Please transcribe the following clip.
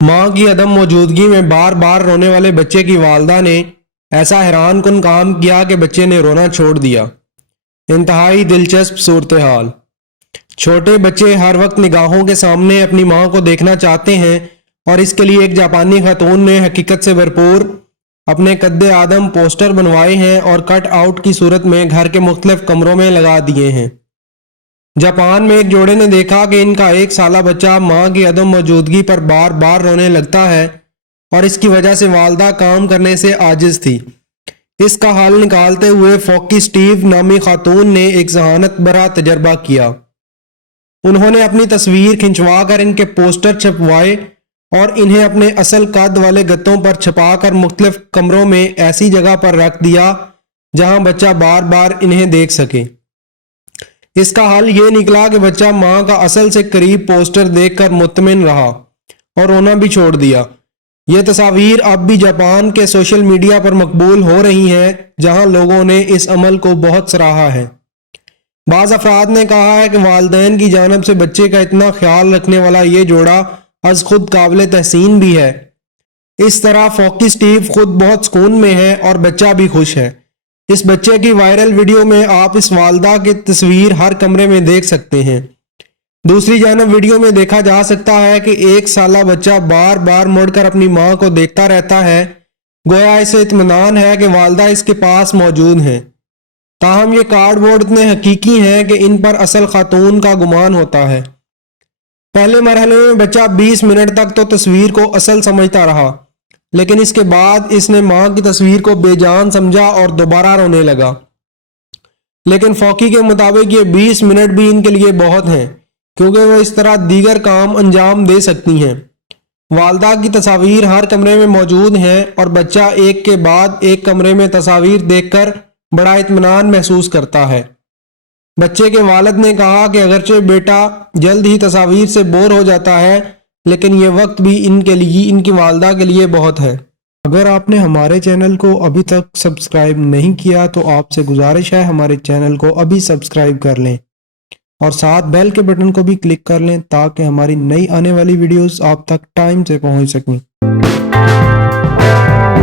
मां की अदम मौजूदगी में बार बार रोने वाले बच्चे की वालदा ने ऐसा हैरान कुन काम किया कि बच्चे ने रोना छोड़ दिया। इंतहाई दिलचस्प सूरत हाल। छोटे बच्चे हर वक्त निगाहों के सामने अपनी मां को देखना चाहते हैं और इसके लिए एक जापानी खातून ने हकीकत से भरपूर अपने कद्दे आदम पोस्टर बनवाए हैं और कट आउट की सूरत में घर के मुख्तलिफ कमरों में लगा दिए हैं। जापान में एक जोड़े ने देखा कि इनका 1 साला बच्चा मां की अदम मौजूदगी पर बार बार रोने लगता है और इसकी वजह से वालदा काम करने से आजिज थी। इसका हल निकालते हुए फोकी स्टीव नामी खातून ने एक जहानत भरा तजर्बा किया। उन्होंने अपनी तस्वीर खिंचवा कर इनके पोस्टर छपवाए और इन्हें अपने असल कद वाले गत्तों पर छपाकर मुख्तलिफ कमरों में ऐसी जगह पर रख दिया जहां बच्चा बार बार इन्हें देख सके। इसका हल ये निकला कि बच्चा मां का असल से करीब पोस्टर देखकर मुतमिन रहा और रोना भी छोड़ दिया। ये तस्वीर अब भी जापान के सोशल मीडिया पर मकबूल हो रही हैं, जहां लोगों ने इस अमल को बहुत सराहा है। बाज़ अफराद ने कहा है कि वालिदैन की जानब से बच्चे का इतना ख्याल रखने वाला ये जोड़ा अज खुद काबिल तहसीन भी है। इस तरह फोकी स्टीव खुद बहुत सुकून में है और बच्चा भी खुश है। इस बच्चे की वायरल वीडियो में आप इस वालदा की तस्वीर हर कमरे में देख सकते हैं। दूसरी जानब वीडियो में देखा जा सकता है कि 1 साला बच्चा बार बार मुड़कर अपनी मां को देखता रहता है, गोया इसे इत्मीनान है कि वालदा इसके पास मौजूद हैं। ताहम ये कार्डबोर्ड इतने हकीकी हैं कि इन पर असल खातून का गुमान होता है। पहले मरहले में बच्चा 20 मिनट तक तो तस्वीर को असल समझता रहा, लेकिन इसके बाद इसने मां की तस्वीर को बेजान समझा और दोबारा रोने लगा। लेकिन फोकी के मुताबिक ये 20 मिनट भी इनके लिए बहुत हैं, क्योंकि वो इस तरह दीगर काम अंजाम दे सकती हैं। वालदा की तस्वीर हर कमरे में मौजूद हैं और बच्चा एक के बाद एक कमरे में तस्वीर देखकर बड़ा इत्मीनान महसूस करता है। बच्चे के वालिद ने कहा कि अगरचे बेटा जल्द ही तस्वीर से बोर हो जाता है, लेकिन ये वक्त भी इनके लिए, इनकी वालदा के लिए बहुत है। अगर आपने हमारे चैनल को अभी तक सब्सक्राइब नहीं किया तो आपसे गुजारिश है हमारे चैनल को अभी सब्सक्राइब कर लें और साथ बेल के बटन को भी क्लिक कर लें ताकि हमारी नई आने वाली वीडियोस आप तक टाइम से पहुंच सकें।